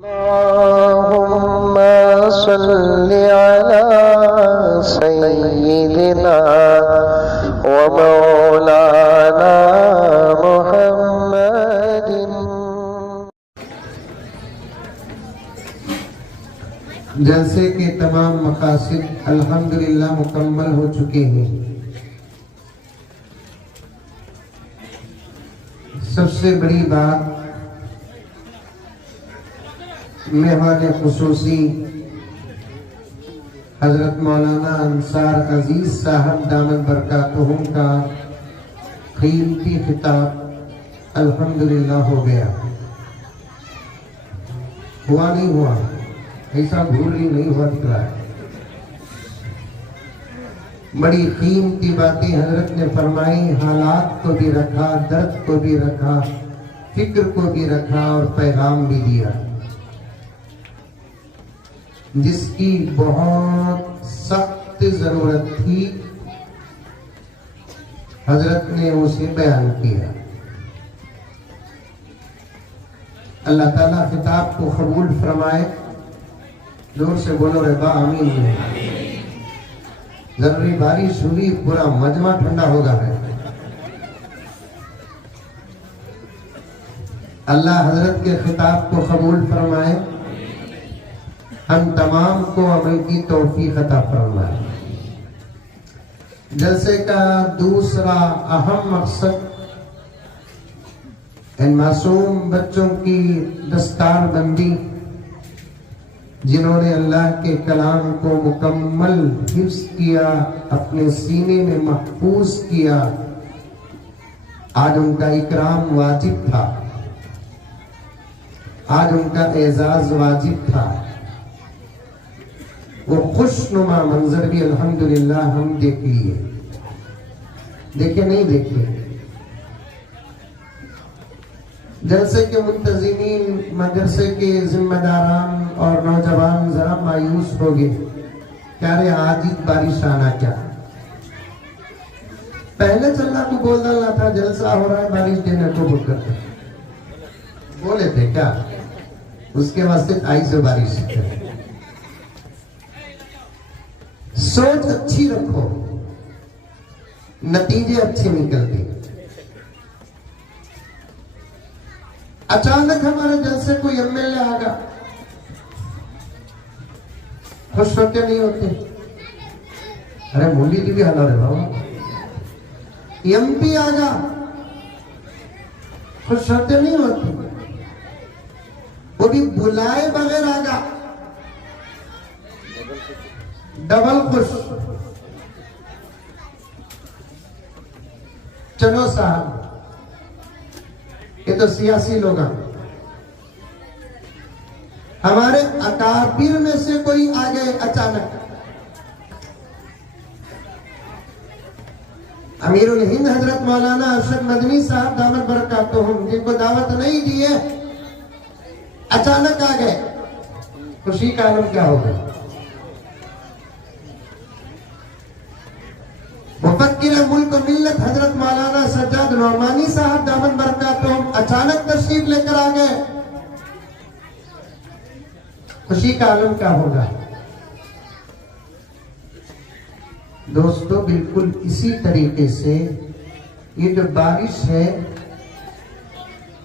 अल्लाहुम्मा सल्लि अला सय्यिदिना व मौलाना मुहम्मदिन। जलसे के तमाम मकासिद अल्हम्दुलिल्लाह मुकम्मल हो चुके हैं। सबसे बड़ी बात, मेहमान खुसूसी हजरत मौलाना अंसार अजीज साहब दामन बरकातुहुम का कीमती खिताब अल्हम्दुलिल्लाह हो गया। हुआ नहीं हुआ, ऐसा भूल ही नहीं हुआ दिख रहा है। बड़ी कीमती बातें हजरत ने फरमाई, हालात को भी रखा, दर्द को भी रखा, फिक्र को भी रखा और पैगाम भी दिया, जिसकी बहुत सख्त जरूरत थी। हजरत ने उसे बयान किया। अल्लाह ताला खिताब को कबूल फरमाए। जोर से बोलो रे बा आमीन। जरूरी बारिश हुई, पूरा मजमा ठंडा होगा है। अल्लाह हजरत के खिताब को कबूल फरमाए, हम तमाम को अमल की तौफीक अता फरमाए। जलसे का दूसरा अहम मकसद इन मासूम बच्चों की दस्तारबंदी, जिन्होंने अल्लाह के कलाम को मुकम्मल हिफ्ज़ किया, अपने सीने में महफूज किया, आज उनका इकराम वाजिब था, आज उनका एजाज वाजिब था। वो खुशनुमा मंजर भी अल्हम्दुलिल्लाह हम देख लिए। देखे नहीं देखे? जलसे के मुंतज़िमीन, मदरसे के जिम्मेदारान और नौजवान जरा मायूस हो गए। क्या रे आज ही बारिश आना क्या? पहले चलना को बोल डालना था, जलसा हो रहा है बारिश देने को बुक करते बोले थे क्या? उसके वास्ते आई से बारिश। सोच अच्छी रखो, नतीजे अच्छे निकलते। अचानक हमारे जलसे कोई एमएलए आ गया, खुश होते नहीं होते? अरे मोदी जी भी हला रहे बाबा। एमपी आ गया, खुश होते नहीं होते? वो भी बुलाए बगैर आ गया, डबल खुश। चलो साहब, ये तो सियासी लोग हैं। हमारे अकाबिर में से कोई आ गए अचानक। अमीरुल हिंद हजरत मौलाना अरशद मदनी साहब दामत बरकातुहुम, जिनको दावत नहीं दी है, अचानक आ गए। खुशी का आलम क्या होगा? मुफक्किर मुल्क मिल्लत हजरत मौलाना सज्जाद नौमानी साहब दामन बरकातुहुम अचानक तशरीफ लेकर आ गए। खुशी का आलम क्या होगा? दोस्तों, बिल्कुल इसी तरीके से ये जो बारिश है,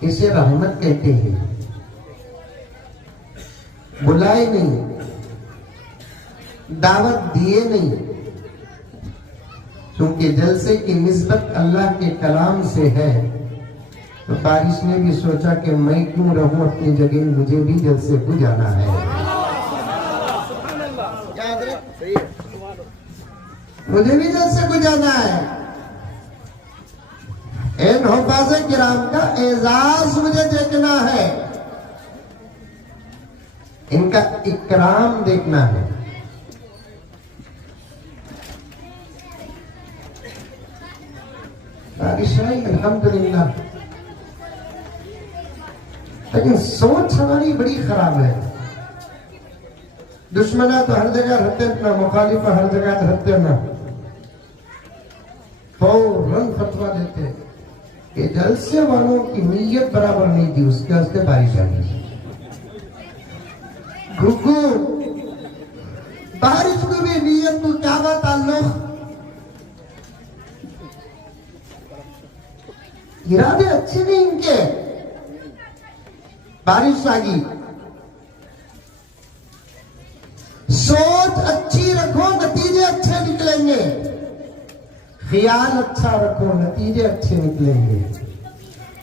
इसे रहमत कहते हैं। बुलाए नहीं, दावत दिए नहीं, क्योंकि जलसे की निस्बत अल्लाह के कलाम से है, तो बारिश ने भी सोचा कि मैं क्यों रहूं अपनी जगह, मुझे भी जलसे को जाना है। मुझे भी जलसे को जाना है। इन हुफ़ाज़े किराम का एजाज मुझे देखना है, इनका इकराम देखना है। बारिश आई अल्हम्दुलिल्लाह, लेकिन सोच हमारी बड़ी खराब है। दुश्मना तो हर जगह रहते ना, मुखालिफा हर जगह रहते ना, फौरन फतवा देते कि जलसे वालों की नीयत बराबर नहीं थी, उसके वास्ते बारिश आई। रुकू बारिश को भी नीयत को क्या ताल्लुक, इरादे अच्छे नहीं इनके। बारिश आ गई, सोच अच्छी रखो नतीजे अच्छे निकलेंगे, ख्याल अच्छा रखो नतीजे अच्छे निकलेंगे,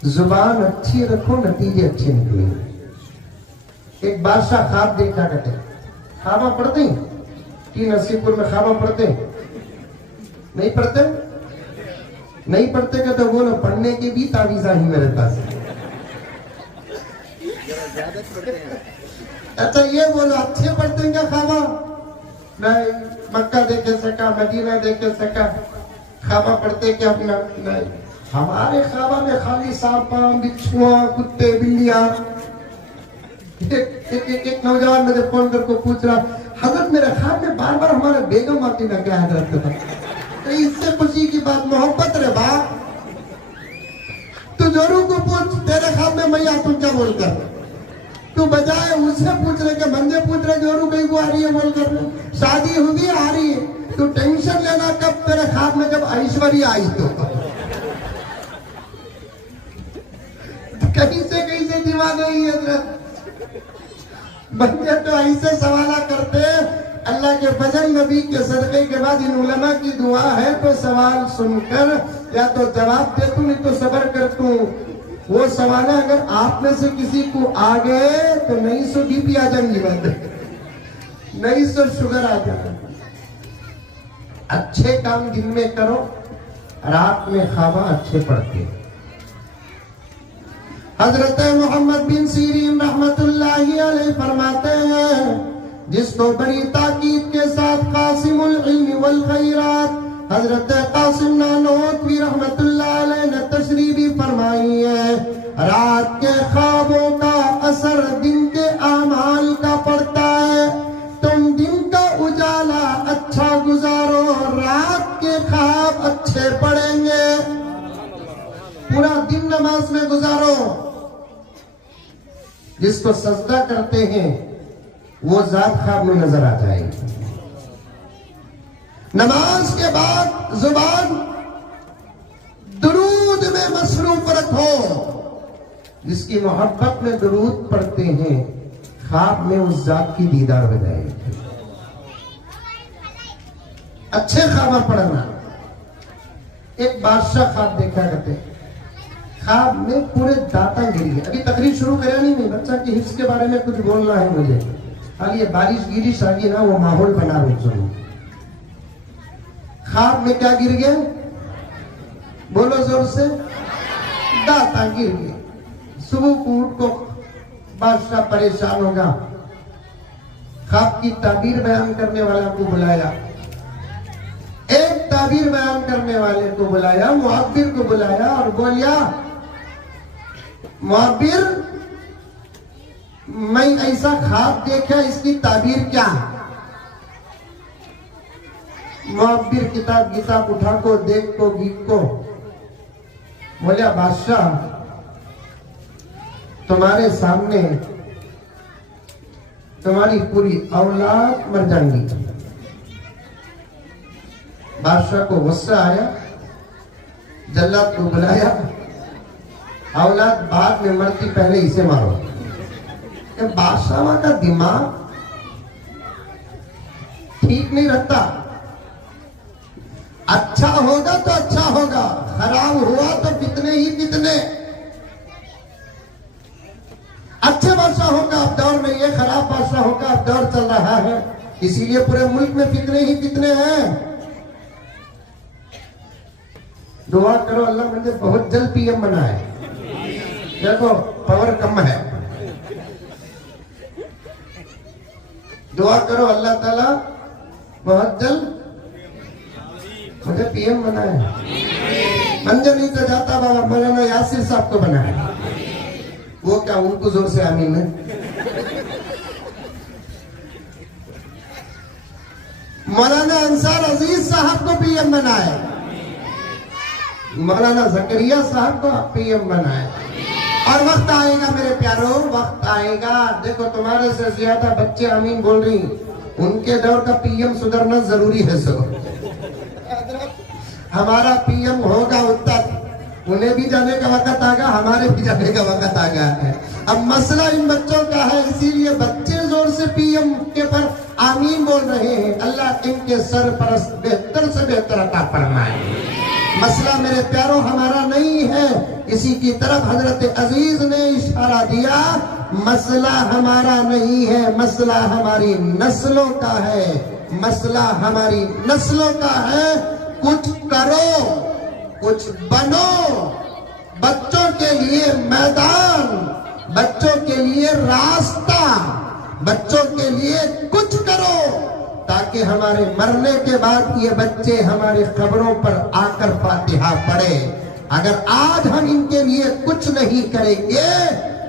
जुबान अच्छी रखो नतीजे अच्छे निकलेंगे। एक बादशाह ख्वाब देखा करते, ख्वाबा पढ़ते कि नसीबपुर में ख्वाबा पढ़ते नहीं पढ़ते, नहीं पढ़ते का तो बोलो पढ़ने के भी तावीज़ा ही मेरे पास। अच्छा ये बोलो अच्छे पढ़ते हैं क्या ख्वाबा? नहीं, मक्का देखे सका, मदीना देखे सका, ख्वाबा पढ़ते क्या अपना? नहीं, हमारे ख्वाबा में खाली सांपा, बिच्छुआ, कुत्ते, बिल्लियां। एक नौजवान मुझे फोन करके पूछ रहा, हजरत मेरे ख्वाब में बार बार हमारा बेगम आती ना क्या हजरत के पास? तो इससे खुशी की बात मोहब्बत रे बाप। तू जोरू को पूछ तेरे ख्वाब में मैं आती क्या बोलकर, तू बजाय उससे पूछने के बंदे पूछ रहे जोरू कहीं को आ रही है बोलकर, शादी हुई आ रही है। तू टेंशन लेना कब तेरे ख्वाब में जब ऐश्वर्या आई तो कहीं से दीवाने ही है। बंदे तो ऐसे सवाल करते, अल्लाह के फजल नबी के सदक़े के बाद इन उलमा की दुआ है तो सवाल सुनकर या तो जवाब दे तू, नहीं तो सबर कर तू। वो सवाल अगर आप में से किसी को आ गए तो 900 बीपी आ जाएंगी, बंद 900 शुगर आ जाएगा। अच्छे काम दिन में करो, रात में ख्वाबा अच्छे पढ़ते। हजरत मोहम्मद बिन सीरीन रहमतुल्लाहि अलैहि फरमाते हैं, जिसको बड़ी ताकीद के साथ कासिमुल इल्म वल खैरात हजरत कासिम नानोतवी रहमतुल्लाह अलैहि ने तशरीह भी फरमाई है, रात के ख्वाबों का असर दिन के आमाल का पड़ता है। तुम दिन का उजाला अच्छा गुजारो, रात के ख्वाब अच्छे पड़ेंगे। पूरा दिन नमाज में गुजारो, जिसको सजदा करते हैं वो जात ख्वाब में नजर आ जाएगी। नमाज के बाद जुबान दुरूद में मसरूफ रखो, जिसकी मोहब्बत में दुरूद पढ़ते हैं ख्वाब में उस जात की दीदार हो जाएगी। अच्छे ख्वाब पढ़ना। एक बादशाह ख्वाब देखा करते, ख्वाब में पूरे दाता गिरी है। अभी तकरीर शुरू करा नहीं, बच्चा के हिफ्स के बारे में कुछ बोलना है मुझे, खाली ये बारिश गिरी शादी ना वो माहौल बना रही। सुनो, ख्वाब में क्या गिर गया? बोलो जोर से, दाता गिर गया। सुबह को उठ को बादशाह परेशान होगा, ख्वाब की ताबीर बयान करने वाला को बुलाया, एक ताबीर बयान करने वाले को बुलाया, मुअब्बिर को बुलाया और बोलिया, मुअब्बिर मैं ऐसा ख्वाब देखा, इसकी ताबीर क्या? मुअब्बिर किताब उठा को देख को गीत को बोलिया, बादशाह तुम्हारे सामने तुम्हारी पूरी औलाद मर जाएंगी। बादशाह को गुस्सा आया, जल्लाद को बुलाया, औलाद बाद में मरती पहले इसे मारो। बादशाह का दिमाग ठीक नहीं रहता। अच्छा होगा तो अच्छा होगा, खराब हुआ तो कितने ही कितने। अच्छे बादशाहों का अब दौर नहीं है, खराब बादशाहों का अब दौर चल रहा है, इसीलिए पूरे मुल्क में कितने ही कितने हैं। दुआ करो अल्लाह मुझे बहुत जल्द पीएम बनाए। देखो पावर कम है, दुआ करो अल्लाह ताला बहुत जल्द मुझे पीएम बनाए। मंजर नहीं तो जाता बाबा मौलाना यासिर साहब को बनाए, वो क्या उनको जोर से आमीन है। मौलाना अंसार अजीज साहब को पीएम बनाए, मौलाना जकरिया साहब को पीएम बनाए, और वक्त आएगा मेरे प्यारों, वक्त आएगा, देखो तुम्हारे से ज्यादा बच्चे आमीन बोल रही, उनके दौर का पीएम सुधरना जरूरी है। सो हमारा पीएम होगा उत्तर, उन्हें भी जाने का वक्त आएगा, हमारे भी जाने का वक्त आ गया है। अब मसला इन बच्चों का है, इसीलिए बच्चे जोर से पीएम के पर आमीन बोल रहे हैं। अल्लाह इनके सर पर बेहतर से बेहतर अता फरमाए। मसला मेरे प्यारों हमारा नहीं है, इसी की तरफ हजरत अजीज ने इशारा दिया, मसला हमारा नहीं है, मसला हमारी नस्लों का है, मसला हमारी नस्लों का है। कुछ करो, कुछ बनो, बच्चों के लिए मैदान, बच्चों के लिए रास्ता, बच्चों के लिए कुछ करो, ताकि हमारे मरने के बाद ये बच्चे हमारी खबरों पर आकर फातिहा पढ़े। अगर आज हम इनके लिए कुछ नहीं करेंगे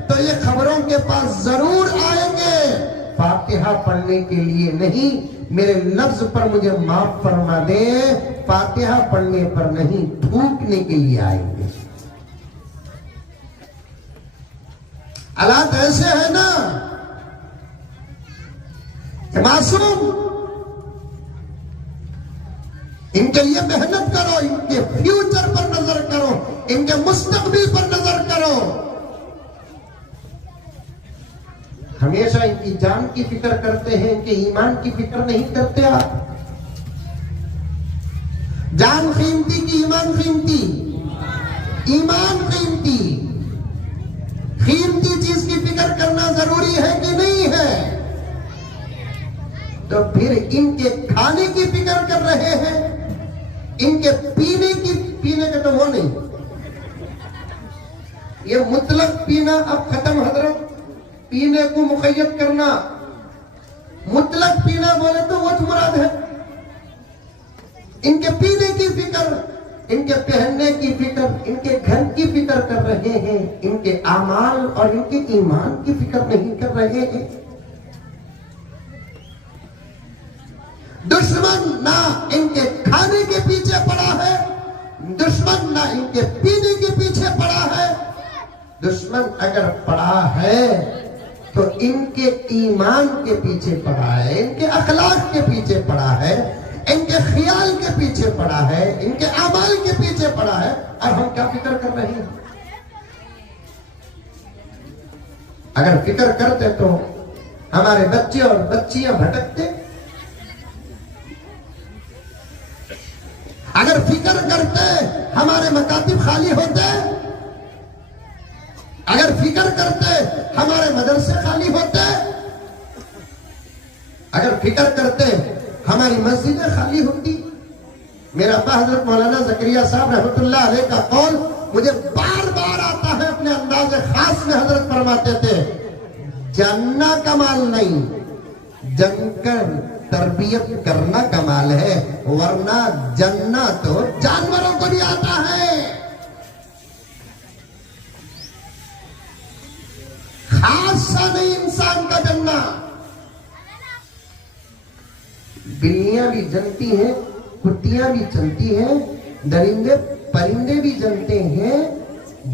तो ये खबरों के पास जरूर आएंगे, फातिहा पढ़ने के लिए नहीं। मेरे लफ्ज पर मुझे माफ फरमा दे, फातिहा पढ़ने पर नहीं, थूकने के लिए आएंगे। हालात ऐसे है ना, मासूम, इनके लिए मेहनत करो, इनके फ्यूचर पर नजर करो, इनके मुस्तकबिल पर नजर करो। हमेशा इनकी जान की फिक्र करते हैं, इनके ईमान की फिक्र नहीं करते आप। जान कीमती की ईमान कीमती, ईमान कीमती, कीमती चीज की फिक्र करना जरूरी है कि नहीं है? तो फिर इनके खाने की फिक्र कर रहे हैं, इनके पीने का तो वो नहीं, ये मुतलक पीना अब खत्म हजरत, पीने को मुकय्यद करना, मुतलक पीना बोले तो वो मुराद है। इनके पीने की फिक्र, इनके पहनने की फिक्र, इनके घर की फिक्र कर रहे हैं, इनके आमाल और इनके ईमान की फिक्र नहीं कर रहे हैं। दुश्मन ना इनके खाने के पीछे पड़ा है, दुश्मन ना इनके पीने के पीछे पड़ा है। दुश्मन अगर पड़ा है तो इनके ईमान के पीछे पड़ा है, इनके अखलाक के पीछे पड़ा है, इनके ख्याल के पीछे पड़ा है, इनके अमाल के पीछे पड़ा है। और हम क्या फिक्र कर रहे हैं? अगर फिक्र करते तो हमारे बच्चे और बच्चियां भटकते, अगर फिक्र करते हमारे मकातिब खाली होते, अगर फिक्र करते हमारे मदरसे खाली होते, अगर फिक्र करते हमारी मस्जिदें खाली होती। मेरा अब्बा हजरत मौलाना जकरिया साहब रहमतुल्लाह अलैह का कौल मुझे बार बार आता है, अपने अंदाज़े खास में हजरत फरमाते थे, जानना कमाल नहीं, जनकर तरबियत करना कमाल है, वरना जन्ना तो जानवरों को भी आता है। खासा नहीं इंसान का जन्ना। बिल्लियां भी जनती हैं, कुत्तियां भी चलती हैं, दरिंदे परिंदे भी जनते हैं।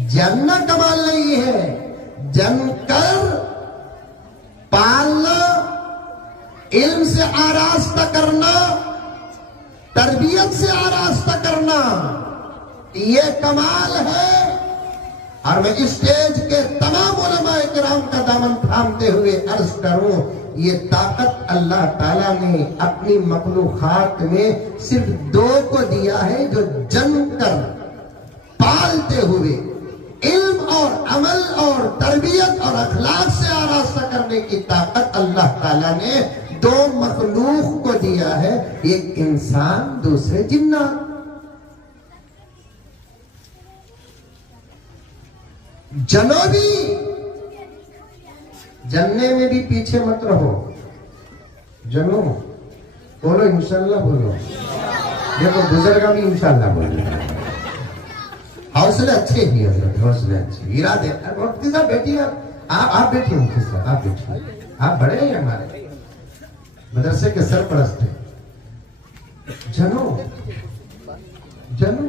जानना कमाल नहीं है, जनकर पालना, इल्म से आरास्ता करना, तरबियत से आरास्ता करना, ये कमाल है। और मैं इस स्टेज के तमाम उलमाए किराम का दामन थामते हुए अर्ज करूं, ये ताकत अल्लाह ताला ने अपनी मखलूकात में सिर्फ दो को दिया है, जो जनकर पालते हुए इल्म और अमल और तरबियत और अखलाक से आरास्ता करने की ताकत अल्लाह ताला ने दो मखलूक को दिया है, एक इंसान, दूसरे जिन्नात। जनो भी, जनने में भी पीछे मत रहो, जनो बोलो इंशाल्लाह बोलो, देखो बुजुर्ग भी इंशाल्लाह बोलो। हौसले अच्छे ही हजरत, हौसले अच्छे, इरादे। मुफ्ती साहब बैठिए, आप बैठिए, मुफ्ती साहब आप बैठिए, आप बड़े हैं हमारे मदरसे के सरपरस्त हैं। जनो जनो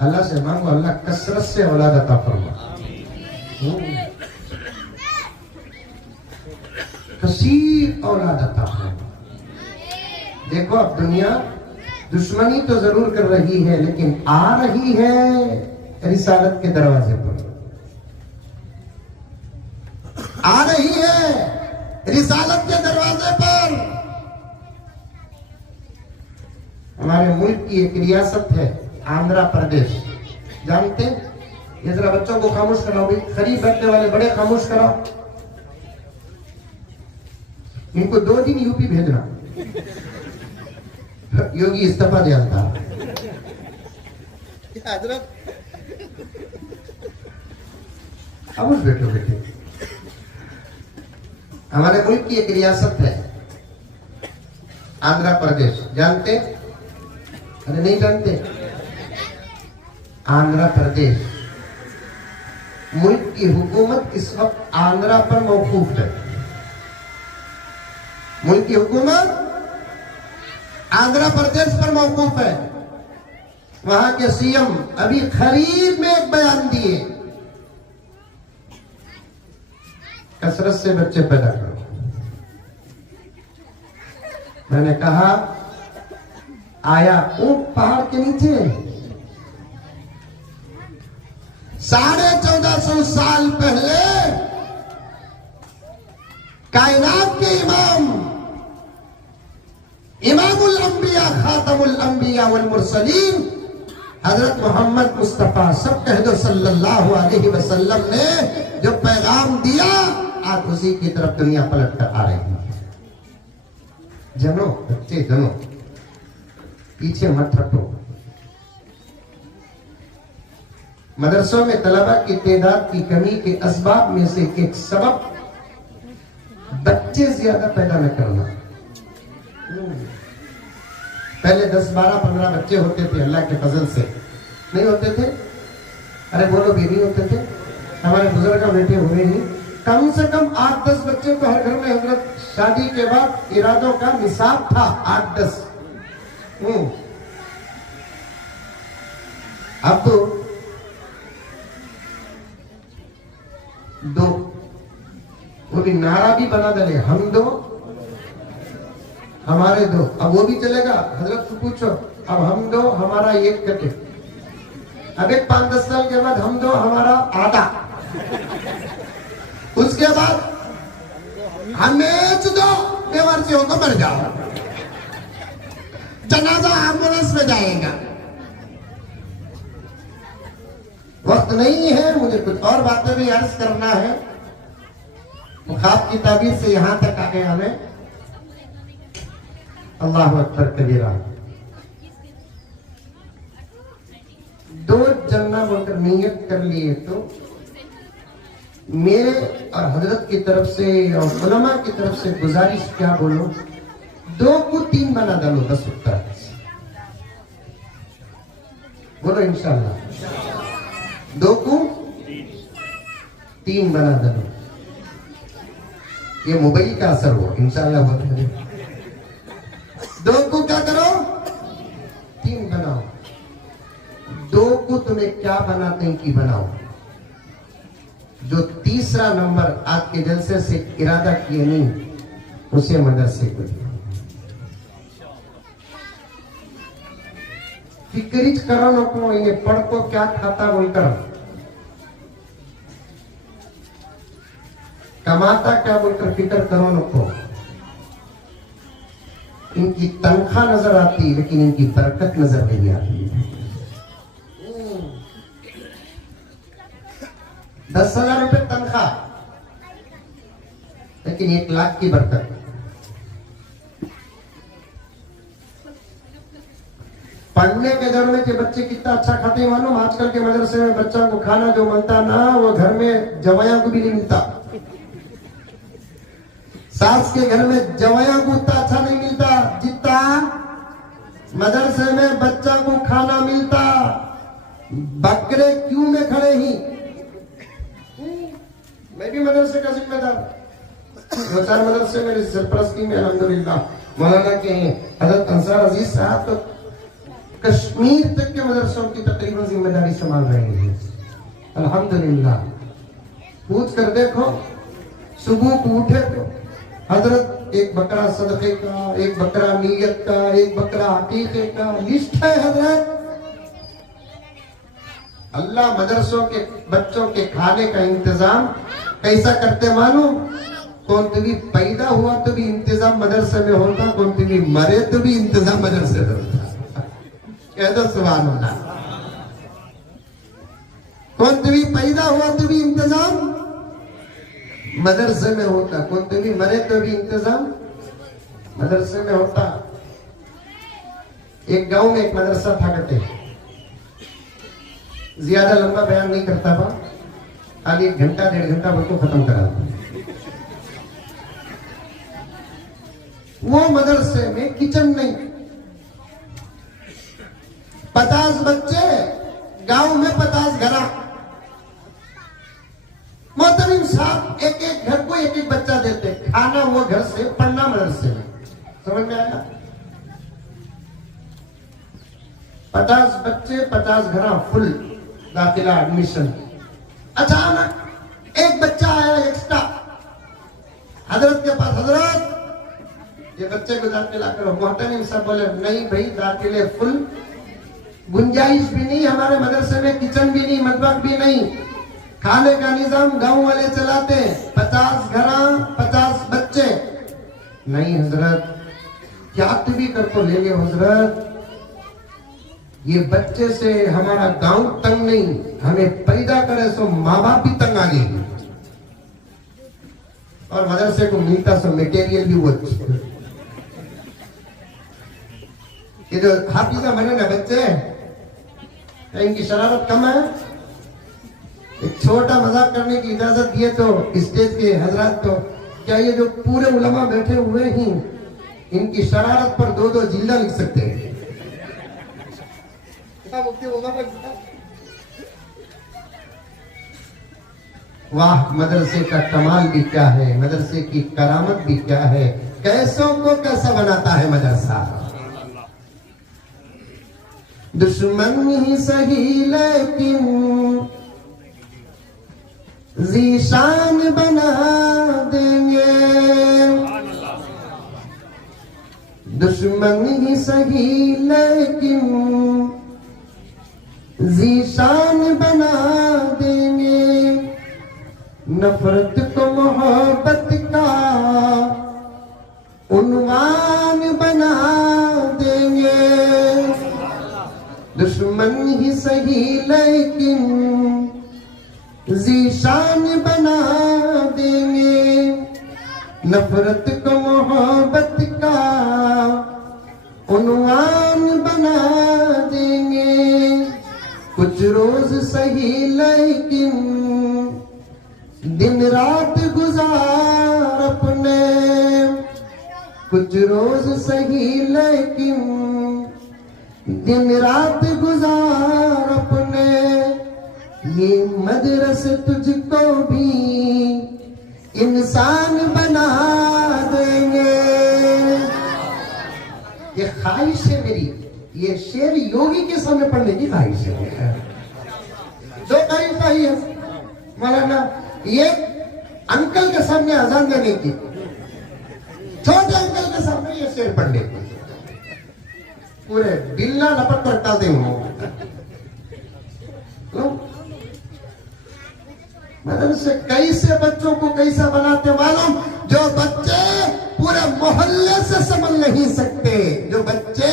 अल्लाह से मांगो, अल्लाह कसरत से औलाद अता फरमा। कसीर औलाद अता फरमा। देखो अब दुनिया दुश्मनी तो जरूर कर रही है, लेकिन आ रही है रिसालत के दरवाजे पर, आ रही है रिसालत के दरवाजे पर। हमारे मुल्क की एक रियासत है आंध्र प्रदेश, जानते? ये जरा बच्चों को खामोश कराओ भाई, करीब बैठने वाले बड़े खामोश कराओ। इनको 2 दिन यूपी भेजना, योगी इस्तीफा दे आता। खामोश बैठो बेटे। हमारे मुल्क की एक रियासत है आंध्र प्रदेश, जानते? अरे नहीं जानते? आंध्र प्रदेश मुल्क की हुकूमत इस वक्त आंध्र पर मौकूफ है। मुल्क की हुकूमत आंध्र प्रदेश पर मौकूफ है। वहां के सीएम अभी खरीब में एक बयान दिए, कसरत से बच्चे पैदा करो। मैंने कहा आया ऊंट पहाड़ के नीचे, 1450 साल पहले कायनात के इमामुल अंबिया खातमुल अंबिया वल मुरसलीन हजरत मोहम्मद मुस्तफा सब कह दो सल्लल्लाहु अलैहि वसल्लम ने जो पैगाम दिया, आज उसी की तरफ दुनिया पलट कर आ रही है। जनो बच्चे जनो, पीछे मत हटो। मदरसों में तलबा की तादाद की कमी के असबाब में से एक सबब बच्चे ज्यादा पैदा न करना। पहले 10, 12, 15 बच्चे होते थे, अल्लाह के फजल से। नहीं होते थे? अरे बोलो भी नहीं होते थे। हमारे बुजुर्ग का बेटे हुए ही कम से कम 8-10 बच्चे तो हर घर में हजरत शादी के बाद इरादों का निसाब था, 8-10। अब तो 2, वो भी नारा भी बना डाले, हम 2 हमारे 2। अब वो भी चलेगा? हजरत को पूछो, अब हम 2 हमारा 1 कटे। अब एक 5-10 साल के बाद हम 2 हमारा आधा। उसके बाद हमें 2 बेवारसी होकर मर जाओ, जनाजा एम्बुलेंस में जाएगा। वक्त नहीं है, मुझे कुछ और बातें भी अर्ज करना है। ख्वाब की ताबीर से यहां तक आ गए हमें। अल्लाह अकबर कबीरा। 2 जन्ना बोलकर नियत कर लिए तो मेरे और हजरत की तरफ से और उलमा की तरफ से गुजारिश क्या बोलो, 2 को 3 बना डालो, 10 उत्तर बोलो इंशाल्लाह। 2 को 3 बना डालो। ये मोबाइल का असर हो, इंशाल्लाह बोलो। 2 को क्या करो? 3 बनाओ। 2 को तुम्हें क्या बनाते हैं कि बनाओ। जो तीसरा नंबर आपके जलसे से इरादा किए नहीं, उसे मदरसे को दिया। फिक्रिच करो नको, इन्हें पढ़ को क्या खाता बोलकर, कमाता क्या बोलकर फिक्र करो नको। इनकी तनख्वाह नजर आती, लेकिन इनकी बरकत नजर नहीं आती। 10,000 रुपए तनख्वाह, लेकिन 1 लाख की बरकत। पढ़ने के घर में के बच्चे कितना अच्छा खाते हैं मालूम? आजकल के मदरसे में बच्चा को खाना जो मिलता ना, वो घर में जवाया को भी नहीं मिलता। सास के घर में जवाया को उतना अच्छा नहीं मिलता जितना मदरसे में बच्चा को खाना मिलता। बकरे क्यों में खड़े ही। मैं भी मदरसे का जिम्मेदार, 2-4 मदरसे मेरी सरपरस्ती में अल्हम्दुलिल्लाह। मौलाना के हजरत अंसार अजीज साहब तो कश्मीर तक के मदरसों की तकरीबन जिम्मेदारी संभाल रहे हैं। अल्हम्दुलिल्लाह। पूछ कर देखो, सुबह को उठे तो हजरत एक बकरा सदके का, एक बकरा नीयत का, एक बकरा अकीके का लिस्ट है हजरत। अल्लाह मदरसों के बच्चों के खाने का इंतजाम कैसा करते मालूम? कौन भी पैदा हुआ तो भी इंतजाम मदरसे में होता, कौन भी मरे तो भी इंतजाम मदरसे में होता। कह दो सुभान अल्लाह। कौन भी पैदा हुआ तो भी इंतजाम मदरसे में होता, कौन भी मरे तो भी इंतजाम मदरसे में होता। एक गांव में एक मदरसा था करते, ज्यादा लंबा बयान नहीं करता था, खाली 1 घंटा 1.5 घंटा बोल को खत्म करा। वो मदरसे में किचन नहीं, 50 बच्चे, गांव में 50 घरा। मोहतरम साहब एक एक घर को एक एक बच्चा देते, खाना वो घर से, पढ़ना मदरसे में। समझ में आया? 50 बच्चे 50 घरा फुल दाखिला एडमिशन। अचानक एक बच्चा आया एक्स्ट्रा हजरत के पास, हजरत ये बच्चे को दाखिला करो। मोहतरम साहब बोले नहीं भाई, दाखिले फुल, गुंजाइश भी नहीं हमारे मदरसे में, किचन भी नहीं, मतबख भी नहीं, खाने का निजाम गांव वाले चलाते, 50 घरा 50 बच्चे। नहीं हजरत, क्या भी कर तो ले लियो हजरत, ये बच्चे से हमारा गांव तंग नहीं, हमें पैदा करे सो माँ बाप भी तंग आ गए, और मदरसे को मिलता सो मटेरियल भी वो। ये जो हाफिजा बने ना बच्चे, इनकी शरारत कम है। एक छोटा मजाक करने की इजाजत दिए तो स्टेज के हजरात, तो क्या ये जो पूरे उलमा बैठे हुए हैं इनकी शरारत पर 2-2 जिल्दा लिख सकते हैं? वाह, मदरसे का कमाल भी क्या है, मदरसे की करामत भी क्या है, कैसों को कैसा बनाता है मदरसा। दुश्मन ही सही लेकिन ज़ीशान बना देंगे, दुश्मन ही सही लेकिन ज़ीशान बना देंगे, नफरत को मोहब्बत का उन्वान बना देंगे, दुश्मन ही सही लेकिन ज़ीशान बना देंगे, नफरत को मोहब्बत का उन्वान बना देंगे, कुछ रोज सही लेकिन दिन रात गुजार अपने, कुछ रोज सही लेकिन दिन रात गुजार अपने, ये मदरसे तुझको भी इंसान बना देंगे। ये ख्वाहिश है मेरी, ये शेर योगी के सामने पढ़ने की ख्वाहिश है। 2 तारीफ आई है मौलाना, ये अंकल के सामने अजान देने की, छोटे अंकल के सामने ये शेर पढ़ने की, पूरे बिल्ला लपट कर डालते हूँ। मदरसे कैसे बच्चों को कैसा बनाते मालूम? जो बच्चे पूरे मोहल्ले से समझ नहीं सकते, जो बच्चे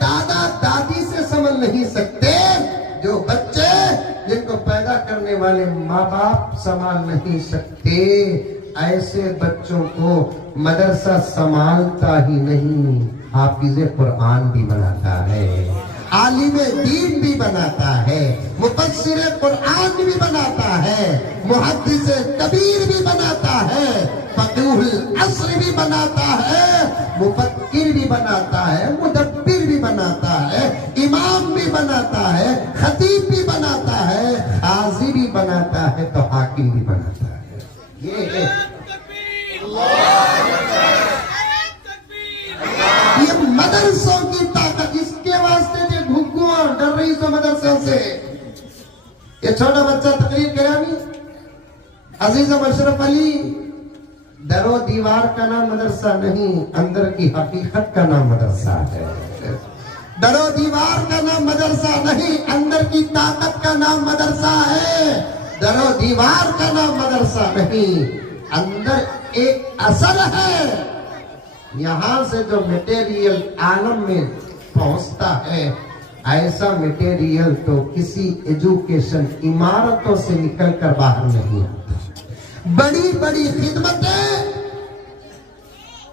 दादा दादी से समझ नहीं सकते, जो बच्चे जिनको पैदा करने वाले माँ बाप संभाल नहीं सकते, ऐसे बच्चों को मदरसा संभालता ही नहीं, हाफिज़े कुरान भी बनाता है, आलिमे दीन भी बनाता है, मुफस्सिरे कुरान भी बनाता है, मुहद्दिसे कबीर भी बनाता है, फक़ीहुल अस्र भी बनाता है, मुफक्किर भी बनाता है, मुदब्बिर भी बनाता है, इमाम भी बनाता है, खतीब भी बनाता है, काज़ी भी बनाता है, तो हाकिम भी बनाता है। ये मदरसों की ताकत, इसके वास्ते जो अजीजम अशरफ अली, दरो दीवार का नाम मदरसा नहीं, अंदर की हकीकत का नाम मदरसा है। दरो दीवार का नाम मदरसा नहीं, अंदर की ताकत का नाम मदरसा है। दरो दीवार का नाम मदरसा नहीं, अंदर एक असर है। यहां से जो मटेरियल आलम में पहुंचता है, ऐसा मटेरियल तो किसी एजुकेशन इमारतों से निकलकर बाहर नहीं आता। बड़ी बड़ी खिदमतें,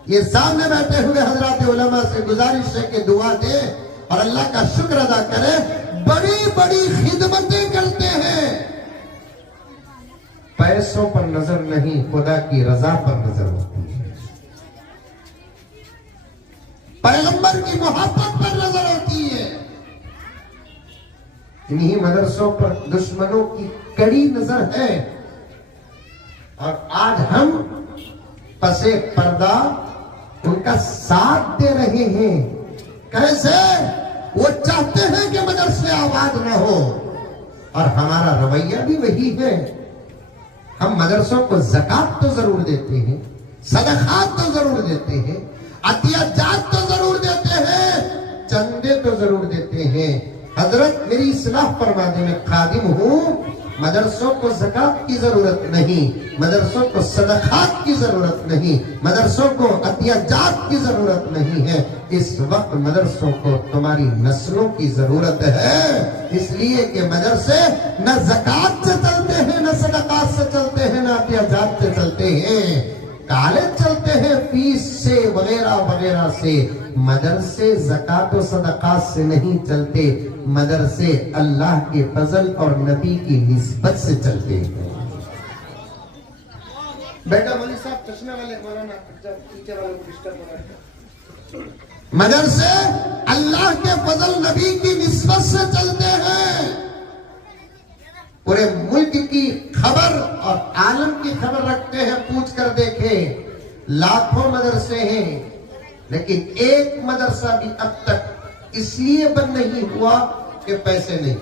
ये सामने बैठे हुए हजरात उलमा से गुजारिश है कि दुआ दे और अल्लाह का शुक्र अदा करे। बड़ी बड़ी खिदमतें करते हैं, पैसों पर नजर नहीं, खुदा की रजा पर नजर होती है, पैगंबर की मोहब्बत पर नजर होती है। इन्हीं मदरसों पर दुश्मनों की कड़ी नजर है और आज हम पसे पर्दा उनका साथ दे रहे हैं। कैसे? वो चाहते हैं कि मदरसे आबाद न हो और हमारा रवैया भी वही है। हम मदरसों को ज़कात तो जरूर देते हैं, सदकात तो जरूर देते हैं, अतियाजात तो जरूर देते हैं, चंदे तो जरूर देते हैं। हजरत मेरी इस्लाह फरमा दे, मैं खादिम हूं। मदरसों को ज़कात की जरूरत नहीं, मदरसों को सदकात की जरूरत नहीं, मदरसों को अतियाजात की जरूरत नहीं है। इस वक्त मदरसों को तुम्हारी नस्लों की जरूरत है, इसलिए कि मदरसे न ज़कात से चलते हैं, न सदकात से चलते हैं, न अतियाजात से चलते हैं, कॉलेज चलते हैं फीस से वगैरह वगैरह से। मदरसे ज़कात और सदकात से नहीं चलते, मदरसे अल्लाह के फजल और नबी की निस्बत से चलते हैं। बेटा मौलवी साहब चश्मे वाले मौलाना पीछे वाले को डिस्टर्ब हो रहा है। मदरसे अल्लाह के फजल नबी की निस्बत से चलते हैं। पूरे मुल्क की खबर और आलम की खबर रखते हैं, पूछ कर देखे। लाखों मदरसे हैं, लेकिन एक मदरसा भी अब तक इसलिए बंद नहीं हुआ कि पैसे नहीं।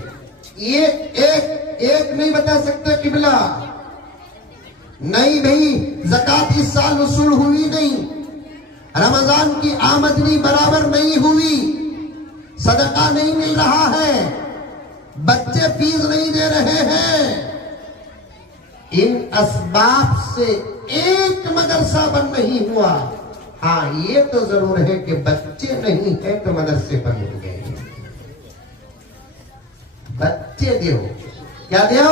ये एक नहीं बता सकते किबला, नहीं भाई, ज़कात इस साल वसूल हुई नहीं, रमजान की आमदनी बराबर नहीं हुई, सदका नहीं मिल रहा है, बच्चे फीस नहीं दे रहे हैं। इन असबाब से एक मदरसा बंद नहीं हुआ। हाँ, ये तो जरूर है कि बच्चे नहीं है तो मदरसे बंद हो गए। बच्चे दो, क्या दो?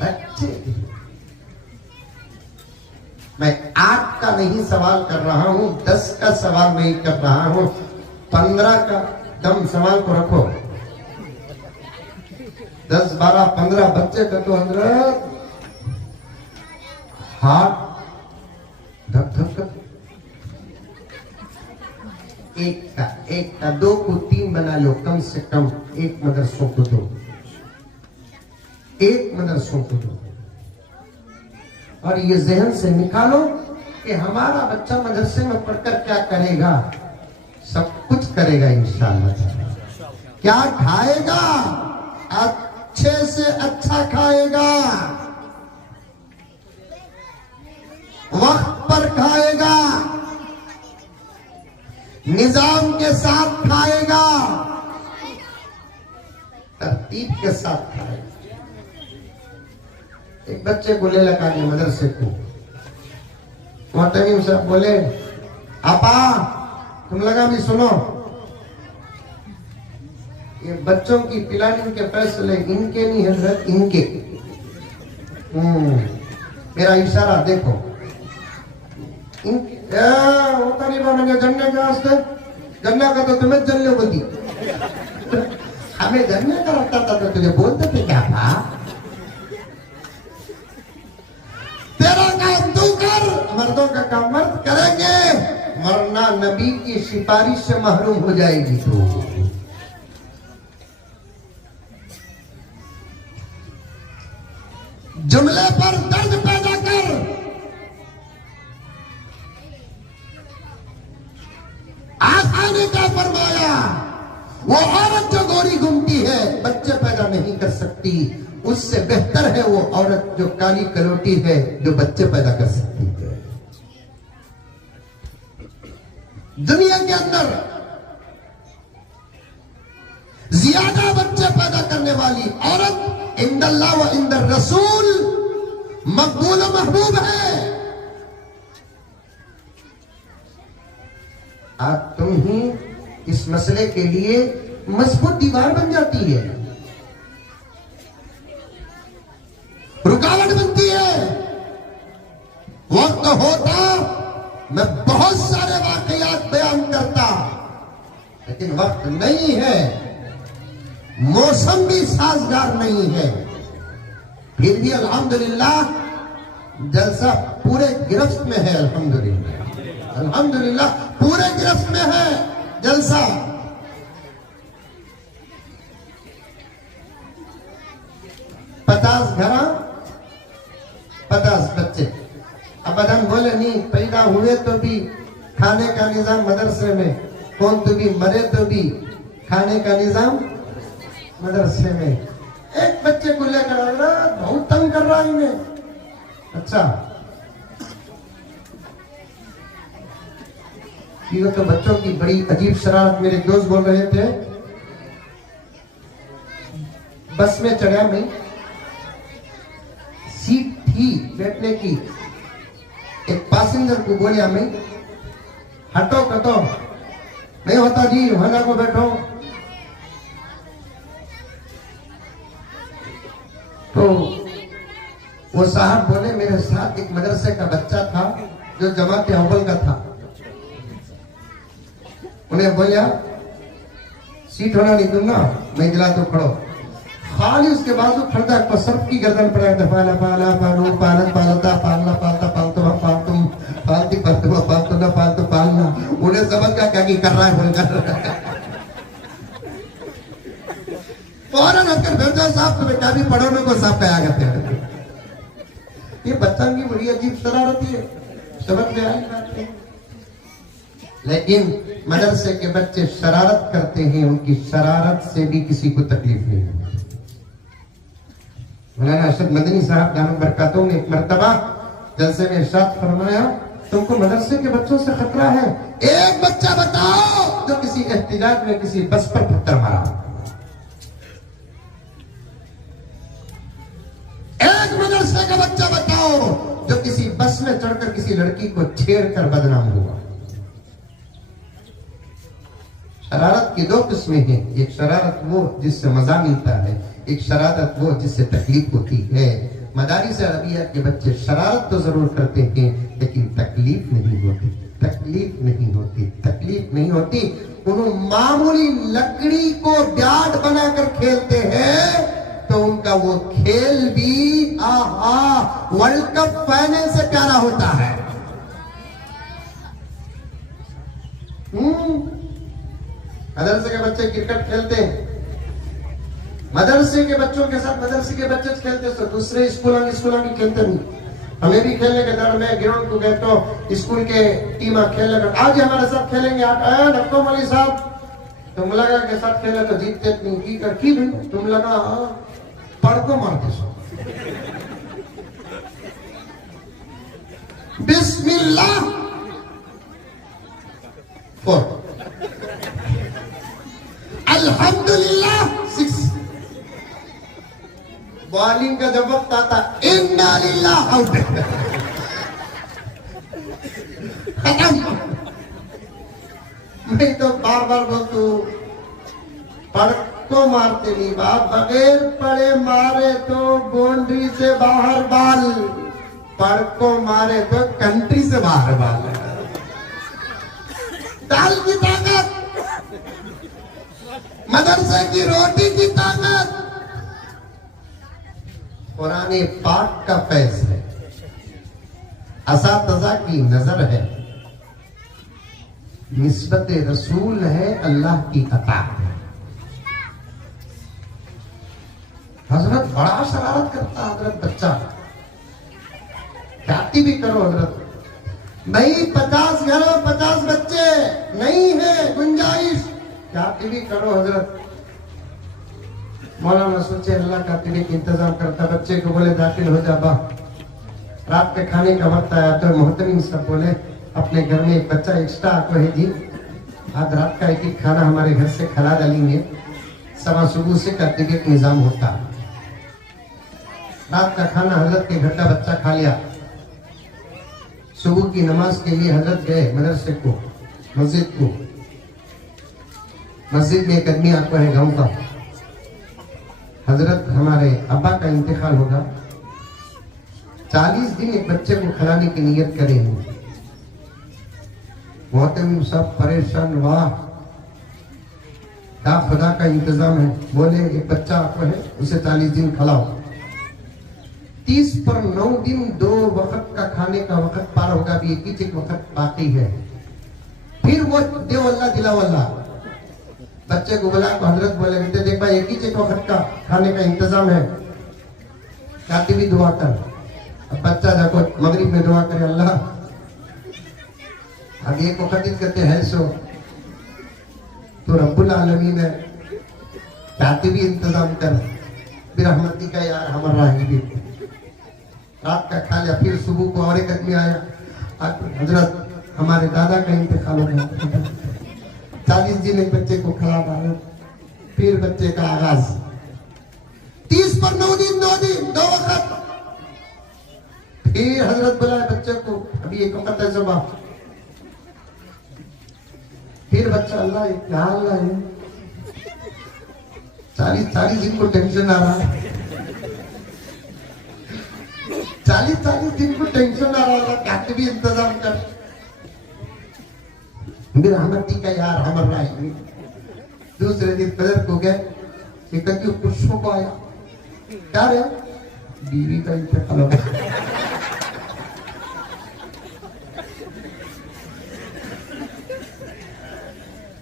बच्चे दो। मैं 8 का नहीं सवाल कर रहा हूं, 10 का सवाल नहीं कर रहा हूं, 15 का दम सवाल को रखो। 10, 12, 15 बच्चे का तो हजरत हाथ धक धक कर। एक का 2 को 3 बना लो, कम से कम एक मदरसों को दो, एक मदरसों को दो। और ये जहन से निकालो कि हमारा बच्चा मदरसे में पढ़कर क्या करेगा। सब कुछ करेगा इंशाअल्लाह। क्या खाएगा? अच्छे से अच्छा खाएगा, वक्त पर खाएगा, निजाम के साथ खाएगा, तरतीब के साथ खाएगा। एक बच्चे को ले लगा के मदरसे को, मोहतमीम साहब बोले, आपा तुम लगा भी सुनो, ये बच्चों की पिलाने के फैसले इनके नहीं हजरत, इनके। मेरा इशारा देखो, होता नहीं बनेगा जन्ने का वास्ते, जन्ना का तो तुम्हें जन्ने बोलती, हमें जन्ने का रखता था तो तुझे बोलते थे क्या था? तेरा काम तू कर, मर्दों का काम मर्द करेंगे, वरना नबी की सिफारिश से महरूम हो जाएगी। तो जुमले पर दर्द पैदा कर, आका ने क्या फरमाया? वो औरत जो गोरी घूमती है, बच्चे पैदा नहीं कर सकती, उससे बेहतर है वो औरत जो काली कलोटी है, जो बच्चे पैदा कर सकती है। दुनिया के अंदर ज्यादा बच्चे पैदा करने वाली औरत इंदल्लाह व इंदर रसूल मकबूल व महबूब है। आज तुम ही इस मसले के लिए मजबूत दीवार बन जाती है, रुकावट बनती है। वक्त होता मैं बहुत सारे वाकयात बयान करता, लेकिन वक्त नहीं है, मौसम भी साजगार नहीं है। फिर भी अल्हम्दुलिल्लाह जलसा पूरे गिरफ्त में है। अल्हम्दुलिल्लाह, अल्हम्दुलिल्लाह पूरे गिरफ्त में है जलसा। पचास घरा 50 बच्चे। अब हम बोले नहीं, पैदा हुए तो भी खाने का निजाम मदरसे में, कौन तो भी मरे तो भी खाने का निजाम मदरसे में। एक बच्चे को लेकर आ रहा, बहुत तंग कर रहा इन्हें। अच्छा, ये तो बच्चों की बड़ी अजीब शरारत। मेरे दोस्त बोल रहे थे, बस में चढ़ा मैं, सीट थी बैठने की, एक पैसेंजर को बोलिया मैं, हटो कटो, नहीं होता जी, वहां को बैठो। तो वो साहब बोले, मेरे साथ एक मदरसे का बच्चा था जो जमात अव्वल का था। उन्हें बोलिया सीट होना नहीं दूंगा, मैं दिला तो खड़ो। खाली उसके बाजू खड़ा को सर्फ की गर्दन पड़ा, पाला पाला पालू पालन पालता पालना पालता पालतू पालतुम पालती पालतू पालतू ना पालतू पालना। उन्हें समझ का क्या कर रहा है बोलकर फौरन हटकर भेजो साहब, तुम्हें क्या भी पढ़ोने को साहब कहा करते हैं। ये बच्चा की बड़ी अजीब शरारत है, समझ में आई बात है। लेकिन मदरसे के बच्चे शरारत करते हैं, उनकी शरारत से भी किसी को तकलीफ नहीं होती। मौलाना अरशद मदनी साहब दामद बरकातों ने एक मर्तबा जलसे में इरशाद फरमाया, तुमको मदरसे के बच्चों से खतरा है। एक बच्चा बताओ जो किसी एहतिजाज में किसी बस पर पत्थर मारा। एक मदरसे का बच्चा बताओ जो किसी बस में चढ़कर किसी लड़की को छेड़कर बदनाम हुआ। शरारत की 2 किस्में हैं, एक शरारत वो जिससे मजा मिलता है, एक शरारत वो जिससे तकलीफ होती है। मदारिस अरबिया के बच्चे शरारत तो जरूर करते हैं, लेकिन तकलीफ नहीं होती, तकलीफ नहीं होती, तकलीफ नहीं होती। उन्होंने मामूली लकड़ी को बैट बनाकर खेलते हैं, तो उनका वो खेल भी आहा वर्ल्ड कप फाइनल से प्यारा होता है। मदरसे के बच्चे क्रिकेट खेलते हैं, मदरसे के बच्चों के साथ मदरसे के बच्चे खेलते, तो दूसरे स्कूलों की खेलते नहीं। हमें भी खेलने के दौरान में ग्राउंड को गए तो स्कूल के टीम खेलने का, आज हमारे साथ खेलेंगे आप डॉक्टर मौली साहब, तुम लगा के साथ खेले तो जीतते नहीं की तुम लगा पढ़ को मारते सो। बिस्मिल्लाह 4 अल्हम्दुलिल्लाह 6। बॉलिंग का जब वक्त आता, इन्ना लिल्लाह आउट, खत्म। मैं तो बार बार बोलता हूं, पढ़ को मारते नहीं बाप, बगैर पढ़े मारे तो बाउंड्री से बाहर बाल, पढ़ को मारे तो कंट्री से बाहर बाल। दाल की ताकत, मदरसे की रोटी की ताकत कुरान पाक का फैज है, असातिज़ा की नजर है, निस्बत रसूल है, अल्लाह की अता है। हजरत बड़ा शरारत करता, हजरत बच्चा जाती भी करो हजरत, नहीं 50 घरों 50 बच्चे नहीं है गुंजाइश, जाती भी करो हजरत। मौलाना सोचे अल्लाह का तिले का इंतजाम करता, बच्चे को बोले दाखिल हो जा बा। रात के खाने का वक्त आया तो मोहतमीम सब बोले अपने घर में एक बच्चा एक्स्ट्रा आपको है जी, आज रात का एक खाना हमारे घर से खिला डालेंगे, सवा सुबह से का टिकट निजाम होता। रात का खाना हजरत के घर का बच्चा खा लिया। सुबह की नमाज के लिए हजरत गए मदरसे को, मस्जिद को। मस्जिद में एक आदमी आपको है गांव का, हजरत हमारे अब्बा का इंतकाल होगा, 40 दिन एक बच्चे को खिलाने की नियत करे हैं। मोहतमीम सब परेशान, वाह क्या खुदा का इंतजाम है। बोले एक बच्चा आपको है, उसे 40 दिन खिलाओ। 30 पर 9 दिन 2 वक्त का खाने का वक्त पार होगा, अभी एक वक्त बाकी है। फिर वो देवल्ला दिलावल्ला बच्चे को बुला को हजरत बोले बेटे देख भाई एक ही वक्त का खाने का इंतजाम है, जाती भी दुआ कर। अब बच्चा जाको मगरिब में दुआ करे अल्लाह अब एक वक्त कहते हैं सो तो रब्बुल आलमीन है, जाती भी इंतजाम कर, फिर रहमती का यार हमारा भी। रात का खा लिया, फिर सुबह को और एक आदमी आया, हजरत हमारे दादा का इंतकाल हो गया, 40 दिन एक बच्चे को खिला डाला। फिर बच्चे का आगाज 30 पर 9 दिन 2 वक्त। फिर हजरत बुलाए बच्चे को, अभी एक वक्त है सुबह। फिर बच्चा अल्लाह क्या अल्लाह है, 40 दिन को टेंशन आ रहा है, 40 दिन को टेंशन आ रहा है, क्या भी इंतजाम कर। रहमती का यार हमारा है। दूसरे दिन फजर को गए, पुष्पों को आया, क्या रे बीवी का इंतकाल हो गया।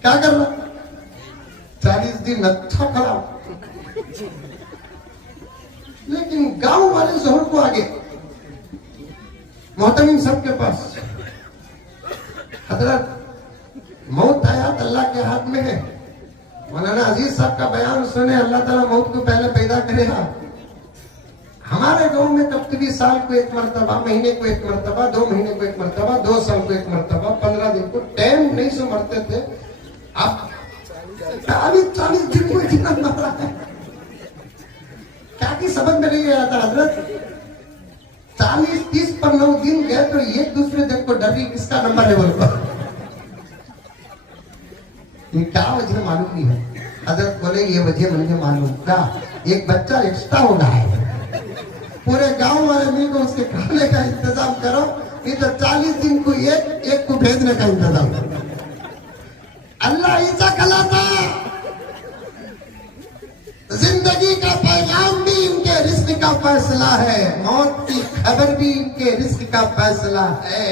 क्या कर रहा, 40 दिन अच्छा खराब। लेकिन गांव वाले जोहर को आगे मोहतमीम सबके पास, हजरत मौत आयात अल्लाह के हाथ में है। मौलाना अजीज साहब का बयान सुने, अल्लाह ताला मौत को पहले पैदा करेगा। हमारे गांव में कभी साल को एक मरतबा, महीने को एक मरतबा, 2 महीने को एक मरतबा, 2 साल को एक मरतबा, 15 दिन को टाइम नहीं सो मरते थे। अब 40 दिन को इतना मरा है, क्या की समझ में नहीं गया था हजरत। 40-30 पर 9 दिन गए तो एक दूसरे दिन को डरी किसका नंबर है बोलो, ये क्या वजह मालूम नहीं है। हजरत बोले ये वजह मुझे मालूम, क्या एक बच्चा एक्स्ट्रा हो रहा है, पूरे गांव वाले मिलकर उसके खाने का इंतजाम करो, नहीं तो 40 दिन को एक को भेजने का इंतजाम करो। अल्लाह ईसा कहलाता, जिंदगी का पैगाम भी इनके रिस्क का फैसला है, मौत की खबर भी इनके रिस्क का फैसला है।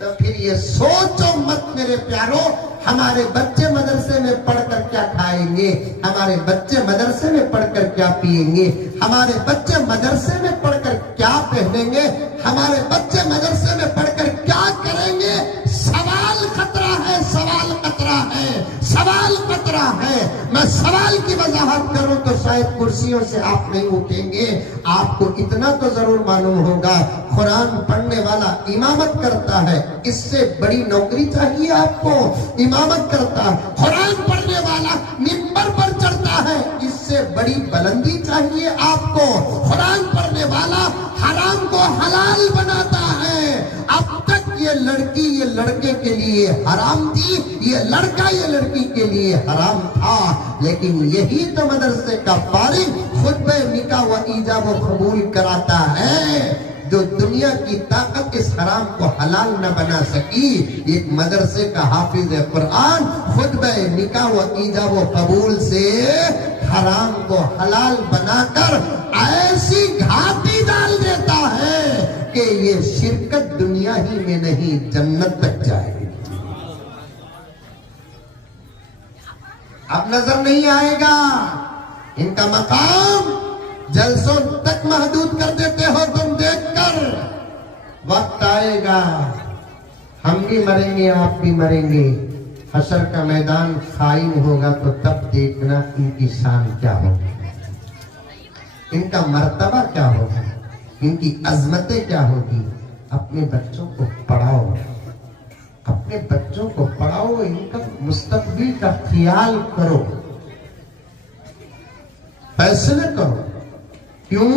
तो फिर ये सोचो मत मेरे प्यारो, हमारे बच्चे मदरसे में पढ़कर क्या खाएंगे, हमारे बच्चे मदरसे में पढ़कर क्या पिएंगे, हमारे बच्चे मदरसे में पढ़कर क्या पहनेंगे, हमारे बच्चे मदरसे में पढ़कर क्या करेंगे। सवाल खतरा है, सवाल खतरा है, सवाल खतरा है। मैं सवाल की वजाहत करूं तो शायद कुर्सियों से आप नहीं उठेंगे। आपको इतना तो जरूर मालूम होगा, कुरान पढ़ने वाला इमामत करता है, इससे बड़ी नौकरी चाहिए आपको। इमामत करता है, कुरान पढ़ने वाला मिंबर पर चढ़ता है, इससे बड़ी बुलंदी चाहिए आपको। कुरान पढ़ने वाला हराम को हलाल बनाता है। अब तक ये लड़की ये लड़के के लिए हराम थी, ये लड़का ये लड़की के लिए हराम था, लेकिन यही तो मदरसे का फारिग खुतबे निकाह व ईजाब व कबूल कराता है। जो दुनिया की ताकत इस हराम को हलाल न बना सकी, एक मदरसे का हाफिज कुरान खुतबे निकाह व ईजाब व कबूल से हराम को हलाल बनाकर ऐसी घाटी डाल देता है कि ये शिरकत दुनिया ही में नहीं जन्नत तक जाएगी। अब नजर नहीं आएगा, इनका मकाम जलसों तक महदूद कर देते हो तुम देखकर। वक्त आएगा हम भी मरेंगे, आप भी मरेंगे, हशर का मैदान कायम होगा तो तब देखना इनकी शान क्या होगी। इनका मर्तबा क्या होगा, इनकी अजमतें क्या होगी। अपने बच्चों को पढ़ाओ, अपने बच्चों को पढ़ाओ, इनका मुस्तकबिल का ख्याल करो, फैसले करो। क्यों?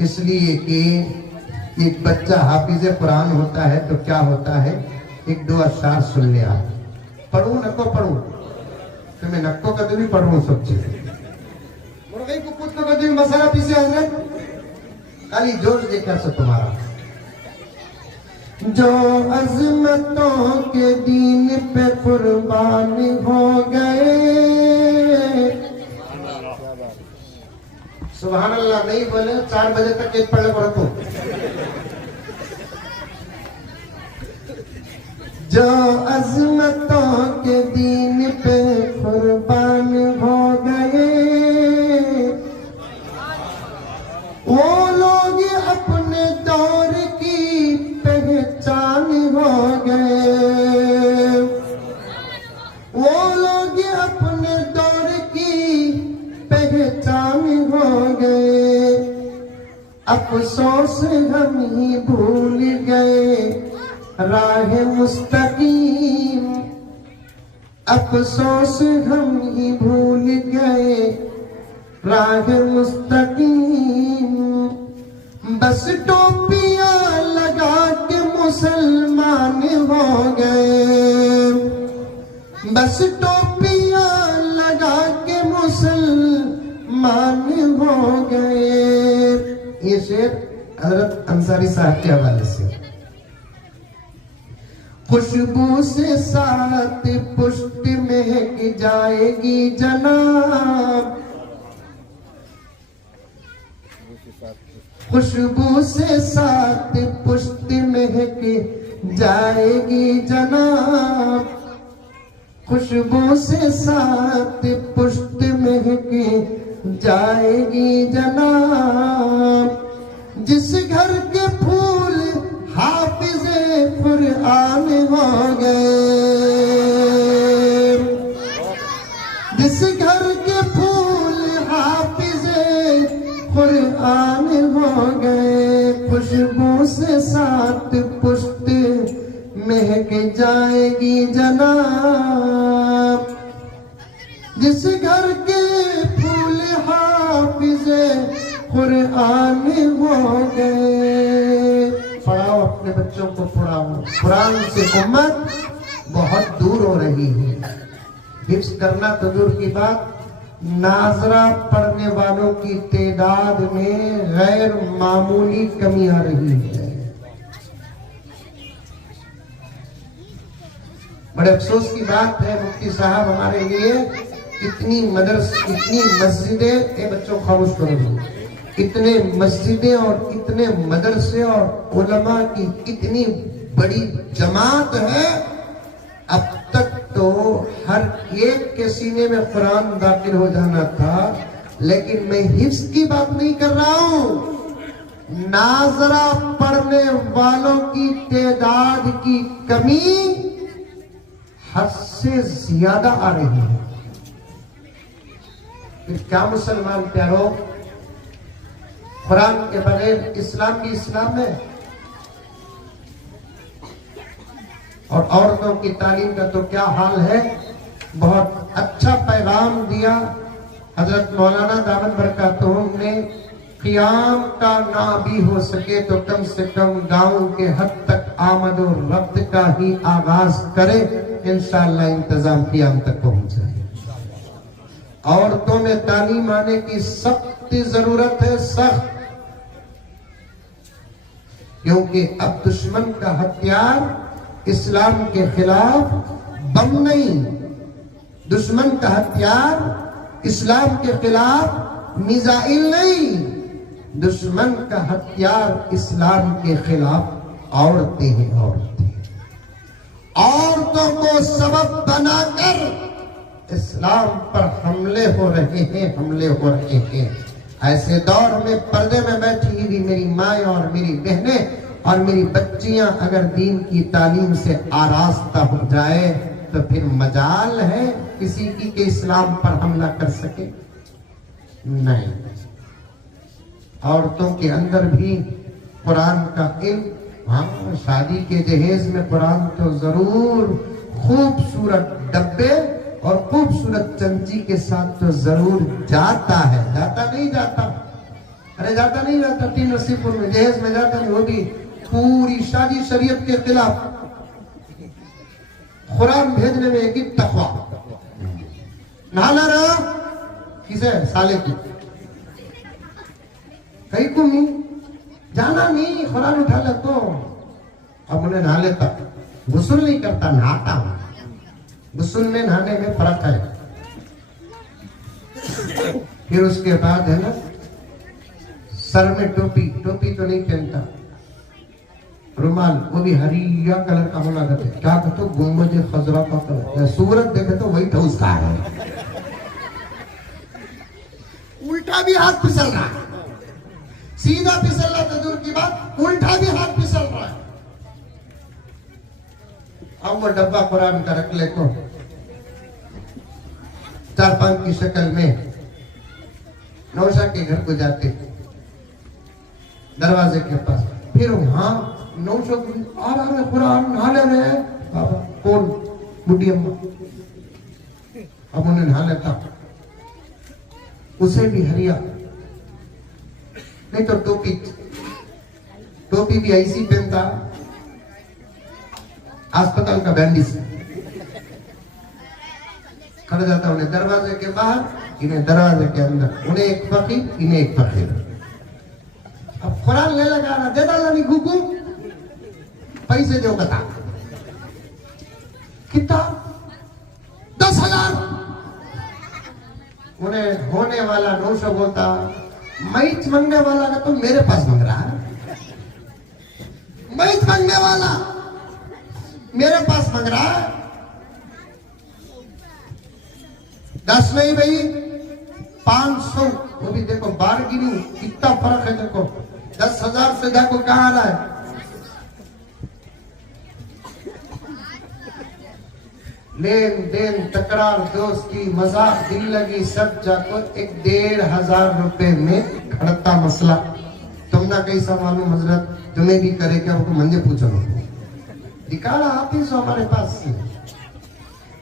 इसलिए कि एक बच्चा हाफिज कुरान होता है तो क्या होता है, एक दो अशार सुन लिया, पढ़ू नको पढ़ू, तो मैं नक्को कदम भी पढ़ू सब चीजें मुर्गी को पूछ को कदम मसाला पीसे हजरत खाली जोश देखा से तुम्हारा। जो अजमतों के दीन पे कुर्बान हो गए, सुभान अल्लाह नहीं बोले 4 बजे तक एक पढ़ पढ़ो। जो अजमतों के दीन पे कुर्बान हो गए, वो लोग अपने दौर की पहचान हो गए, वो लोग अपने दौर की पहचान हो गए। अफसोस हम ही भूल गए राह मुस्तकीम, अफसोस हम ही भूल गए राह मुस्तकीम। बस टोपियां लगा के मुसलमान हो गए, बस टोपियां लगा के मुसलमान हो गए। ये शेर हजरत अंसारी साहब के हवाले से। खुशबू से साथ पुष्ट महक जाएगी जनाब, खुशबू से साथ पुष्ट महक जाएगी जनाब, खुशबू से साथ पुष्ट महक जाएगी जनाब। जिस घर के फूल हाफिज़े कुरान हो गए, जिस घर के फूल हाफिज़े कुरान हो गए, खुशबू से साथ पुष्ट महक जाएगी जनाब। जिस घर के फूल हाफिज़े कुरान हो गए। पढ़ाओ अपने बच्चों को, पढ़ाओ। कुरान से उम्मत बहुत दूर हो रही है। हिफ्ज करना तो दूर की बात, नाजरा पढ़ने वालों की तादाद में गैर मामूली कमी आ रही है। बड़े अफसोस की बात है मुफ्ती साहब, हमारे लिए इतनी मस्जिदें, ये बच्चों खामोश करो, इतने मस्जिदें और इतने मदरसे और उलमा की इतनी बड़ी जमात है। अब तक तो हर एक के सीने में कुरान दाखिल हो जाना था, लेकिन मैं हिफ्ज की बात नहीं कर रहा हूं। नाजरा पढ़ने वालों की तादाद की कमी हद से ज्यादा आ रही है। फिर क्या मुसलमान प्यारो, कुरान के बगैर इस्लाम भी इस्लाम है। और औरतों की तालीम का तो क्या हाल है। बहुत अच्छा पैगाम दिया हजरत मौलाना दामन बरकातहूम ने। क़ियाम का ना भी हो सके तो कम से कम गाँव के हद तक आमद और रब्त का ही आगाज करे, इंशाअल्लाह इंतजाम क़ियाम तक पहुंच जाए। औरतों में तालीम आने की सख्त जरूरत है, सख्त, क्योंकि अब दुश्मन का हथियार इस्लाम के खिलाफ बम नहीं, दुश्मन का हथियार इस्लाम के खिलाफ मिसाइल नहीं, दुश्मन का हथियार इस्लाम के खिलाफ औरतें हैं। औरतों को सबब बनाकर इस्लाम पर हमले हो रहे हैं। ऐसे दौर में पर्दे में बैठी हुई मेरी माएँ और मेरी बहनें और मेरी बच्चियां अगर दीन की तालीम से आरास्ता हो जाए तो फिर मजाल है किसी की के इस्लाम पर हमला कर सके? नहीं। औरतों के अंदर भी कुरान का इल्म। हाँ, शादी के जहेज में कुरान तो जरूर, खूबसूरत डब्बे और खूबसूरत चमची के साथ तो जरूर जाता है। जाता नहीं जाता? अरे जाता नहीं जाता? 3 नसीबपुर में जहेज में जाता नहीं, वो भी पूरी शादी शरीयत के खिलाफ। कुरान भेजने में एक ही तकवा। नहाना रहा किसे? साले की कहीं को नहीं जाना, नहीं कुरान उठा ले तो अब उन्हें नहा लेता। गुस्ल नहीं करता, नहाता हूं। गुस्ल में नहाने में फर्क है। फिर उसके बाद है ना, सर में टोपी, टोपी तो नहीं पहनता, रुमाल, वो भी हरिया कलर का होना करते। क्या कहते? गुम्बद खजरा का कलर। सूरत देखे तो व्हाइट हाउस का है। उल्टा भी हाथ फिसल रहा है, सीधा फिसल रहा तो दूर की बात, उल्टा भी हाथ फिसल रहा है। अब वो डब्बा कुरान का रख ले तो 4-5 की शक्ल में नौशा के घर को जाते, दरवाजे के पास। फिर वहां नौशा आ रहा है, कुरान नहा ले रहे। बाबा कौन? बुढ़ी अम्मा। अब उन्हें नहा लेता, उसे भी हरिया, नहीं तो टोपी, टोपी भी ऐसी पहनता, अस्पताल का बैंडेज। खड़ा जाता उन्हें दरवाजे के बाहर, इन्हें दरवाजे के अंदर, उन्हें एक फकीर, इन्हें एक फकीर। अब कुरान ले लगा रहा, दे डाला नहीं गुगू, पैसे दो बता। कितना? 10,000। उन्हें होने वाला नौशा बोलता, मैच मांगने वाला का तो मेरे पास मांग रहा है। मैच मांगने वाला मेरे पास मांग रहा है। 10 नहीं भाई, 500। वो भी देखो बारगिनी, कितना फर्क है। देखो 10,000 से देखो कहां आ रहा है। लेन देन, तकरार, दोस्ती, मजाक, दिल लगी, सब जाको 1,500 रुपए में खड़ता मसला। तुम ना कैसा मालूम हजरत, तुम्हें भी करे क्या? वो मंजे पूछो, निकाला आती सो हमारे पास से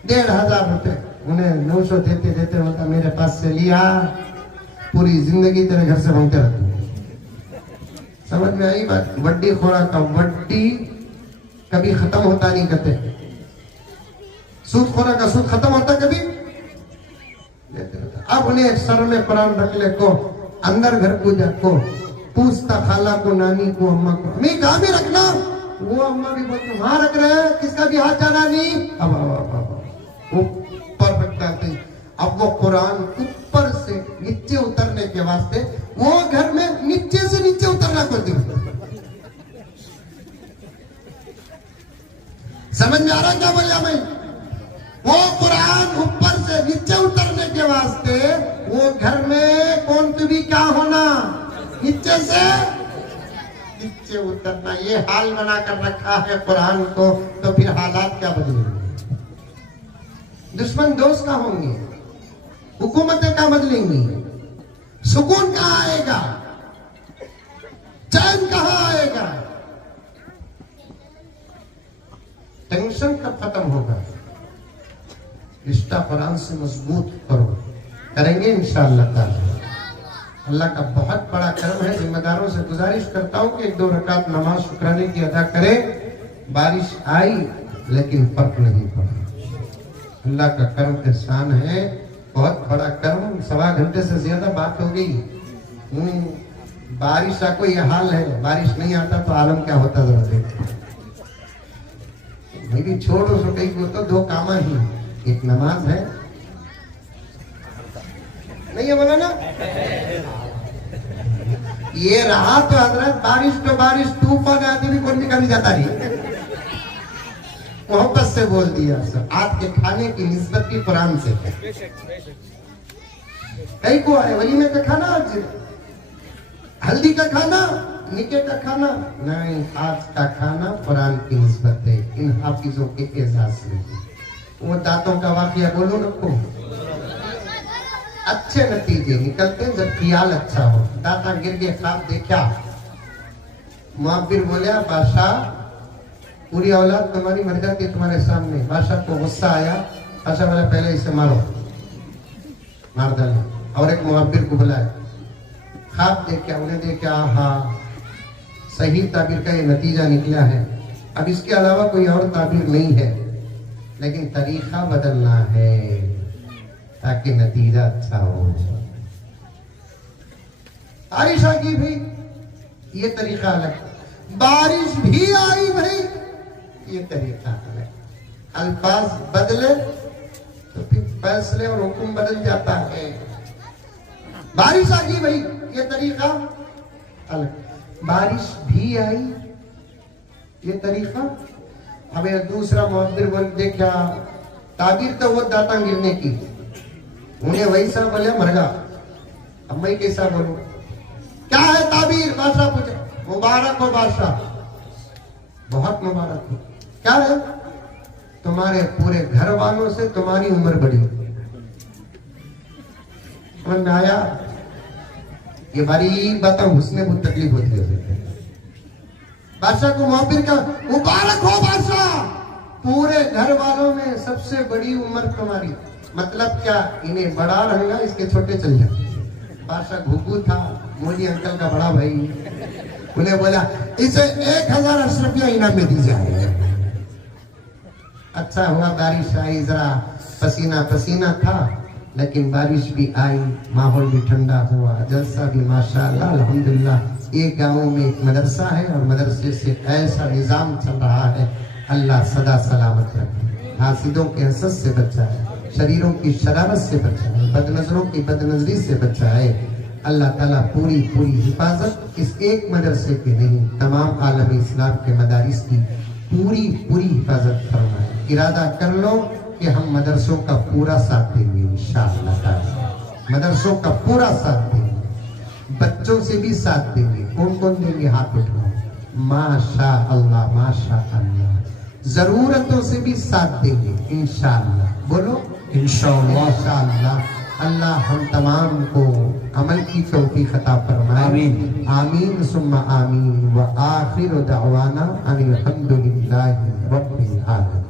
1,500 रुपए। उन्हें 900 देते देते होता मेरे पास से लिया, पूरी जिंदगी तेरे घर से मांगते रहते। समझ में आई बात? वड्डी खोड़ा का वड्डी कभी खत्म होता नहीं कहते। सूद खोरा का सूद खत्म होता कभी? अब उन्हें सर में कुरान रख ले को, अंदर घर को जाको पूछता, खाला को, नानी को, अम्मा को, अम्मी कहाँ भी रखना। वो अम्मा भी बोलती वहां रख रहे हैं, किसका भी हाथ जाना नहीं। अब ऊपर रखता थे। अब वो कुरान ऊपर से नीचे उतरने के वास्ते वो घर में नीचे से नीचे उतरना पड़ती। समझ में आ रहा क्या बोलिया मैं? वो कुरान ऊपर से नीचे उतरने के वास्ते वो घर में कौन तो भी क्या होना, नीचे से नीचे उतरना। ये हाल बना कर रखा है कुरान को, तो फिर हालात क्या बदलेंगे? दुश्मन दोस्त का होंगे, हुकूमतें क्या बदलेंगी, सुकून कहां आएगा, चैन कहां आएगा, टेंशन कब खत्म होगा? रिश्ता कुरान से मजबूत करो, करेंगे इंशाअल्लाह ताला। अल्लाह का बहुत बड़ा करम है। जिम्मेदारों से गुजारिश करता हूँ कि 1-2 रकात नमाज शुक्राने की अदा करें। बारिश आई लेकिन फर्क नहीं पड़ा। अल्लाह का करम एहसान है, बहुत बड़ा करम। 1.25 घंटे से ज्यादा बात हो गई। बारिश का कोई हाल है, बारिश नहीं आता तो आलम क्या होता जरा देखो। मेरी छोड़ो सो कहीं को तो 2 काम ही, एक नमाज है, नहीं है बोला ना? ये रहा तो हजरत बारिश तो बारिश, तूफान आती भी कौन निकाली जाता नहीं। मोहब्बत से बोल दिया सर। आज के खाने की निस्बत की कुरान से। कई को आए वलीमे का खाना, आज हल्दी का खाना, निके का खाना नहीं, आज का खाना कुरान की निस्बत है इन हाफिजों के एजाज से। वो दांतों का वाकया बोलो ना को, अच्छे नतीजे निकलते हैं जब ख्याल अच्छा हो। दाता गिर के ख्वाब देखा, मुआब्बिर बोला बादशाह पूरी औलाद तुम्हारी मर जाती है तुम्हारे सामने। बादशाह को गुस्सा आया, बादशाह बोला पहले इसे मारो, मार डालो। और एक मुआब्बिर को बुलाया, ख्वाब देखा, उन्हें देखा, हाँ सही ताबीर का ये नतीजा निकला है, अब इसके अलावा कोई और ताबीर नहीं है, लेकिन तरीका बदलना है ताकि नतीजा अच्छा हो। बारिश आ गई भाई, ये तरीका अलग। बारिश भी आई भाई, ये तरीका अलग। अल्फाज बदले तो फिर फैसले और हुक्म बदल जाता है। बारिश आ गई भाई, ये तरीका अलग। बारिश भी आई, ये तरीका। हमें दूसरा मुअब्बिर बोल देखा, ताबीर तो वो दाता गिरने की, उन्हें वैसा बोले मरगा। अब मैं कैसा बोलूं, क्या है ताबीर? बादशाह पूछे, मुबारक हो बादशाह, बहुत मुबारक हो। क्या है? तुम्हारे पूरे घर वालों से तुम्हारी उम्र बड़ी। समझ में आया? ये बारीक बात घुसने बहुत तकलीफ होती है। बादशाह को मुआब्बिर का मुबारक हो बादशाह, पूरे घर वालों में सबसे बड़ी उम्र तुम्हारी। मतलब क्या? इन्हें बड़ा रहूंगा, इसके छोटे चल जाए। बादशाह घुघू था, मोदी अंकल का बड़ा भाई, उन्हें बोला इसे 1000 अशरफिया इनाम में दी जाए। अच्छा हुआ बारिश आई, जरा पसीना पसीना था, लेकिन बारिश भी आई, माहौल भी ठंडा हुआ, जलसा भी माशाअल्लाह अल्हम्दुलिल्लाह। एक गांव में एक मदरसा है और मदरसे से ऐसा निजाम चल रहा है, अल्लाह सदा सलामत रखे, हासिदों के हसद से बचाए, शरीरों की शरारत से बचाए, बदनजरों की बदनजरी से बचाए। अल्लाह ताला पूरी पूरी हिफाजत इस एक मदरसे की नहीं, तमाम आलम इस्लाम के मदारिस की पूरी पूरी हिफाजत फरमाए। इरादा कर लो कि हम मदरसों का पूरा साथ देंगे इंशाअल्लाह ताला, मदरसों का पूरा साथ देंगे, बच्चों से भी साथ देंगे। कौन कौन देंगे? हाथ उठाओ। माशा अल्लाह, माशा अल्लाह। जरूरतों से भी साथ देंगे इंशाअल्लाह। बोलो इंशाअल्लाह। इंशाअल्लाह। अल्लाह हम तमाम को अमल की तौफीक अता फरमाए। आमीन आमीन सुम्मा आमीन। व आखिर दावाना अनिल हम्दुलिल्लाहि रब्बिल आलमीन।